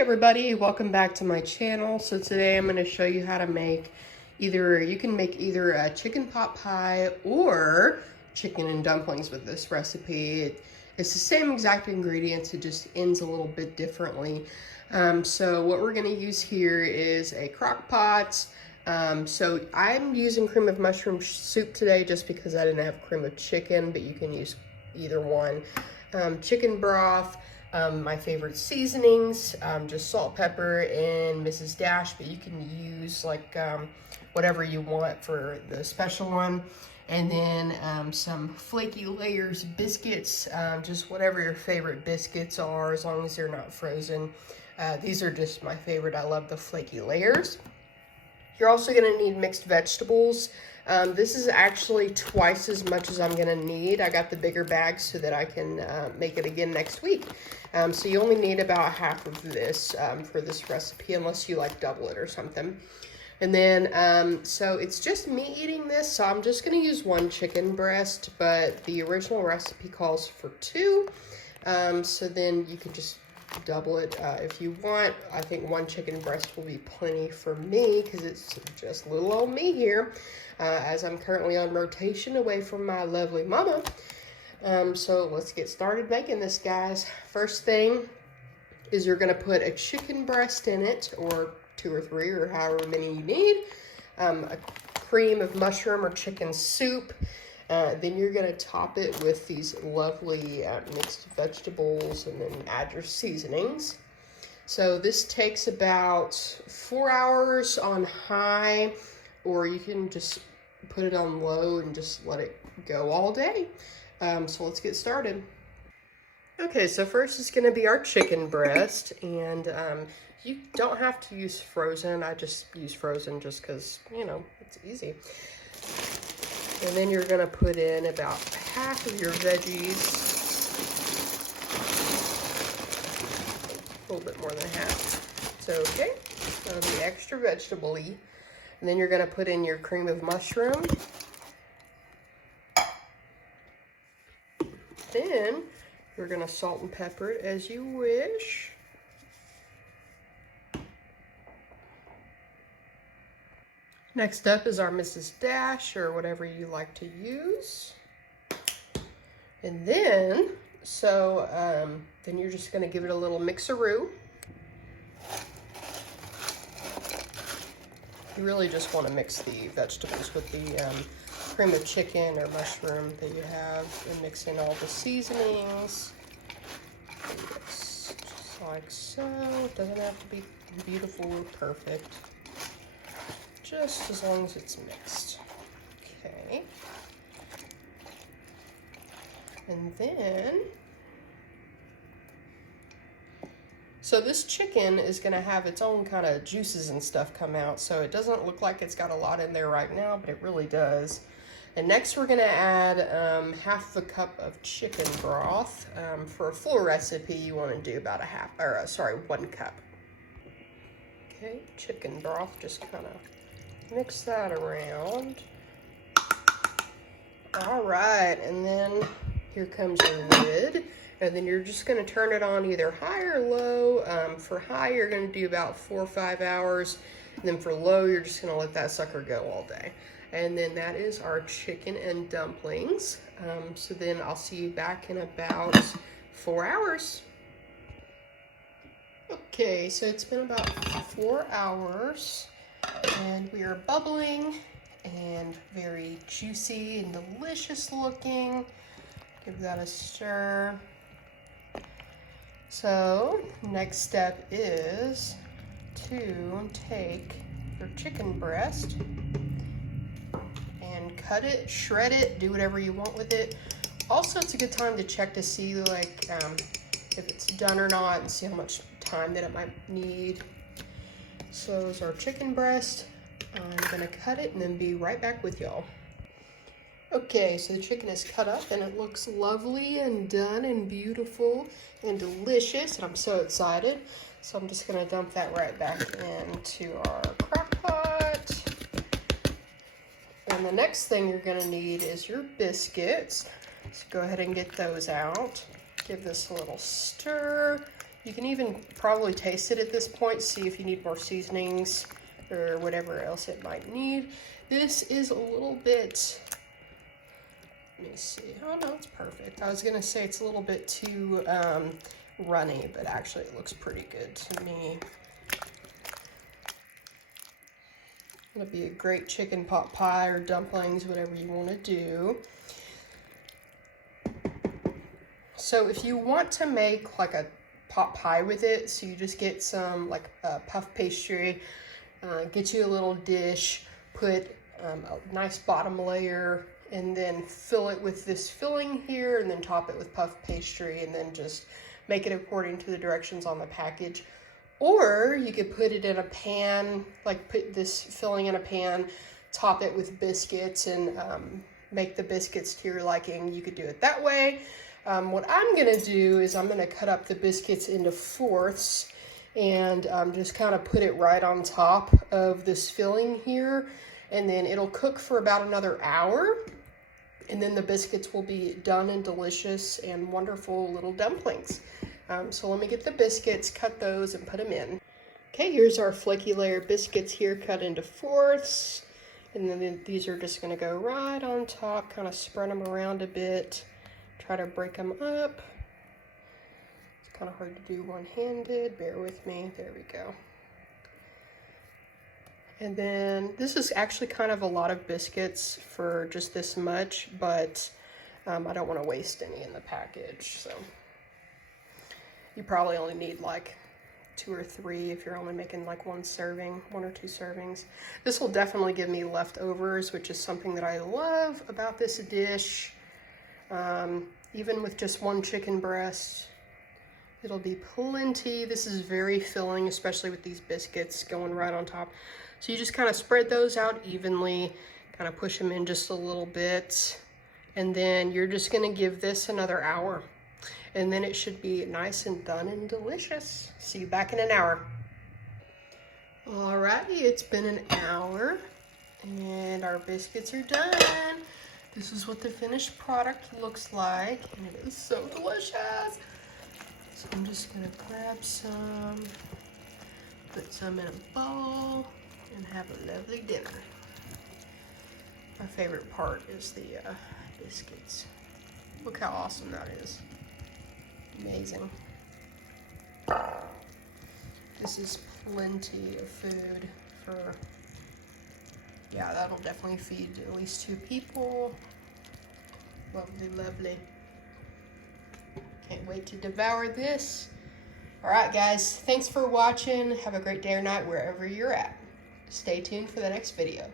everybody, welcome back to my channel. So today I'm going to show you how to make you can make either a chicken pot pie or chicken and dumplings with this recipe. It's the same exact ingredients, it just ends a little bit differently. So what we're going to use here is a crock pot. So I'm using cream of mushroom soup today just because I didn't have cream of chicken, but you can use either one. Chicken broth. My favorite seasonings, just salt, pepper, and Mrs. Dash, but you can use like whatever you want for the special one. And then some flaky layers biscuits, just whatever your favorite biscuits are, as long as they're not frozen. These are just my favorite. I love the flaky layers. You're also going to need mixed vegetables. This is actually twice as much as I'm going to need. I got the bigger bag so that I can make it again next week. So you only need about half of this for this recipe, unless you like double it or something. And then, so it's just me eating this, so I'm just going to use one chicken breast, but the original recipe calls for 2. So then you can just double it if you want. I think one chicken breast will be plenty for me because it's just little old me here, as I'm currently on rotation away from my lovely mama. So let's get started making this, guys. First thing is you're going to put a chicken breast in it, or 2 or 3 or however many you need, a cream of mushroom or chicken soup. Then you're going to top it with these lovely mixed vegetables and then add your seasonings. So this takes about 4 hours on high, or you can just put it on low and just let it go all day. So let's get started. Okay, so first is going to be our chicken breast, and you don't have to use frozen. I just use frozen just because, you know, it's easy. And then you're going to put in about half of your veggies. A little bit more than half. It's okay. It'll be extra vegetable-y. And then you're going to put in your cream of mushroom. Then you're going to salt and pepper it as you wish. Next up is our Mrs. Dash, or whatever you like to use. And then, then you're just going to give it a little mixeroo. You really just want to mix the vegetables with the cream of chicken or mushroom that you have, and mix in all the seasonings. Just like so. It doesn't have to be beautiful or perfect. Just as long as it's mixed. Okay. And then, so this chicken is going to have its own kind of juices and stuff come out, so it doesn't look like it's got a lot in there right now, but it really does. And next we're going to add half a cup of chicken broth. For a full recipe, you want to do about 1 cup. Okay, chicken broth, just kind of mix that around. All right, and then here comes your lid. And then you're just going to turn it on either high or low. For high, you're going to do about 4 or 5 hours. And then for low, you're just going to let that sucker go all day. And then that is our chicken and dumplings. So then I'll see you back in about 4 hours. Okay, so it's been about 4 hours. And we are bubbling and very juicy and delicious looking. Give that a stir. So next step is to take your chicken breast and cut it, shred it, do whatever you want with it. Also, it's a good time to check to see like if it's done or not, and see how much time that it might need. So there's our chicken breast. I'm gonna cut it and then be right back with y'all. Okay, so the chicken is cut up and it looks lovely and done and beautiful and delicious, and I'm so excited. So I'm just gonna dump that right back into our crock pot. And the next thing you're gonna need is your biscuits. So go ahead and get those out. Give this a little stir. You can even probably taste it at this point, see if you need more seasonings or whatever else it might need. This is a little bit, let me see. Oh no, it's perfect. I was gonna say it's a little bit too runny, but actually it looks pretty good to me. It'll be a great chicken pot pie or dumplings, whatever you want to do. So if you want to make like a pot pie with it, so you just get some like puff pastry, get you a little dish, put a nice bottom layer, and then fill it with this filling here, and then top it with puff pastry, and then just make it according to the directions on the package. Or you could put it in a pan, like put this filling in a pan, top it with biscuits, and make the biscuits to your liking. You could do it that way. What I'm gonna do is I'm gonna cut up the biscuits into fourths and just kind of put it right on top of this filling here. And then it'll cook for about another hour. And then the biscuits will be done and delicious and wonderful little dumplings. So let me get the biscuits, cut those, and put them in. Okay, here's our flaky layer biscuits here cut into fourths. And then these are just gonna go right on top, kind of spread them around a bit. Try to break them up. It's kind of hard to do one-handed, bear with me, there we go. And then this is actually kind of a lot of biscuits for just this much, but I don't want to waste any in the package, so. You probably only need like 2 or 3 if you're only making like 1 serving, 1 or 2 servings. This will definitely give me leftovers, which is something that I love about this dish. Even with just 1 chicken breast, it'll be plenty. This is very filling, especially with these biscuits going right on top. So you just kind of spread those out evenly, kind of push them in just a little bit, and then you're just gonna give this another hour. And then it should be nice and done and delicious. See you back in an hour. Alrighty, it's been an hour and our biscuits are done. This is what the finished product looks like, and it is so delicious. So I'm just gonna grab some, put some in a bowl, and have a lovely dinner. My favorite part is the biscuits. Look how awesome that is. Amazing. This is plenty of food for, yeah, that'll definitely feed at least 2 people. Lovely, lovely. Can't wait to devour this. All right, guys, thanks for watching. Have a great day or night wherever you're at. Stay tuned for the next video.